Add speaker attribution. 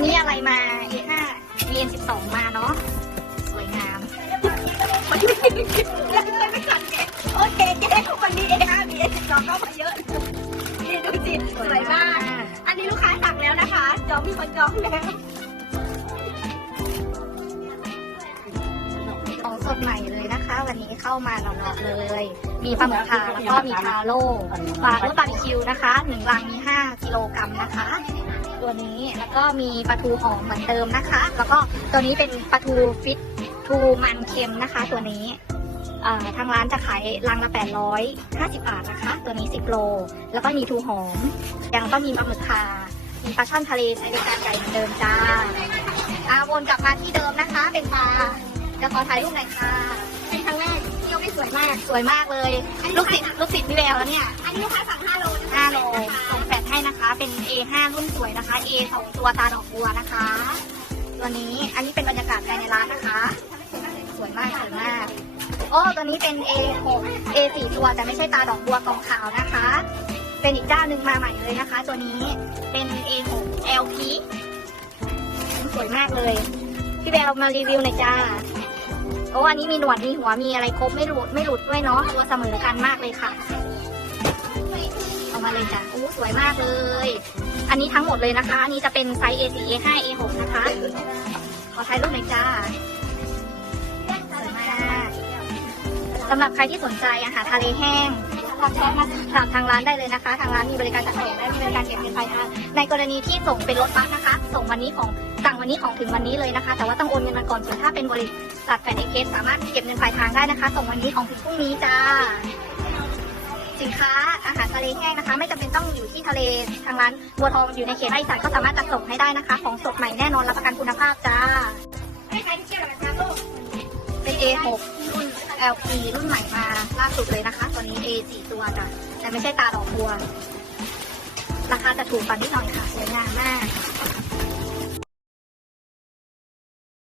Speaker 1: นนี้อะไรมา A5 VN12 มาเนาะ สวยงาม
Speaker 2: แล้วเลยไม่ขัดเกโอเคเจ๊วันนี้เอห้ามีเอสิบสองเข้ามาเยอะนี่ดูสิสวยมาก อันนี้ลูกค้าสั่งแล้วนะคะ จองมีคนจองแล้ว
Speaker 1: ของสดใหม่เลยนะคะ วันนี้เข้ามาหล่อๆเลย มีปลาหมึกทาแล้วก็มีทาโร่ปลาหรือบาร์บีคิวนะคะหนึ่งลังมี5กิโลกรัมนะคะ ตัวนี้แล้วก็มีปลาทูหอมเหมือนเดิมนะคะ แล้วก็ตัวนี้เป็นปลาทูฟิตทูมันเค็มนะคะ ตัวนี้ทางร้านจะขายลังละ 850 บาทนะคะ ตัวนี้ 10 โล แล้วก็มีทูหอม ยังก็มีปลาหมึกทามีปลาช่อนทะเลใช้บริการใหญ่เหมือนเดิมจ้าอาวนกลับมาที่เดิมนะคะ เป็นปลาจะขอถ่ายรูปหน่อยค่ะ
Speaker 2: ม่สวยมาก
Speaker 1: สวยมากเลย ลูกศิษย์ลูกศิษย์พี่แววแล้วเนี่ย
Speaker 2: อันนี้ลูกค้าสั่ง5โลนะคะ
Speaker 1: 5โลส่งแฟดให้นะคะ เป็น A5 รุ่นสวยนะคะ A สองตัวตาดอกบัวนะคะตัวนี้อันนี้เป็นบรรยากาศภายในร้านนะคะ สวยมากสวยมากโอ้ตัวนี้เป็น A6 A4 ตัวแต่ไม่ใช่ตาดอกบัวกองขาวนะคะ เป็นอีกเจ้าหนึ่งมาใหม่เลยนะคะ ตัวนี้เป็น A6 LP สวยมากเลย พี่แววมารีวิวหน่อยจ้า โอ้อันนี้มีหนวดมีหัวมีอะไรครบไม่หลุดไม่หลุดด้วยเนาะตัวเสมอกันมากเลยค่ะเอามาเลยจ้ะอู้สวยมากเลย อันนี้ทั้งหมดเลยนะคะ อันนี้จะเป็นไซส์ A4 A5 A6 นะคะ ขอถ่ายรูปหน่อยจ้าสวยมากสำหรับใครที่สนใจอาหารทะเลแห้งทางมาถามทางร้านได้เลยนะคะ ทางร้านมีบริการจัดส่งและมีบริการเก็บเงินปลายทางในกรณีที่ส่งเป็นรถบัสนะคะ ส่งวันนี้ของสั่งวันนี้ของถึงวันนี้เลยนะคะ แต่ว่าต้องโอนเงินมาก่อนส่วนถ้าเป็นบริ ษัทแฟนเอเคสสามารถเก็บเงินปลายทางได้นะคะ ส่งวันนี้ของถึงพรุ่งนี้จ้า สินค้าอาหารทะเลแห้งนะคะ ไม่จำเป็นต้องอยู่ที่ทะเลทางร้านบัวทองอยู่ในเขตภาคอีสานก็สามารถจัดส่งให้ได้นะคะ ของสดใหม่แน่นอนรับประกันคุณภาพจ้า
Speaker 2: ให้ใครที่เที่ยวกับลูก
Speaker 1: เป็น A6 รุ่น LP รุ่นใหม่มาล่าสุดเลยนะคะตัวนี้ A4 ตัวจ้ะแต่ไม่ใช่ตาดอกบัว ราคาจะถูกกว่านิดหน่อยค่ะสวยงามมาก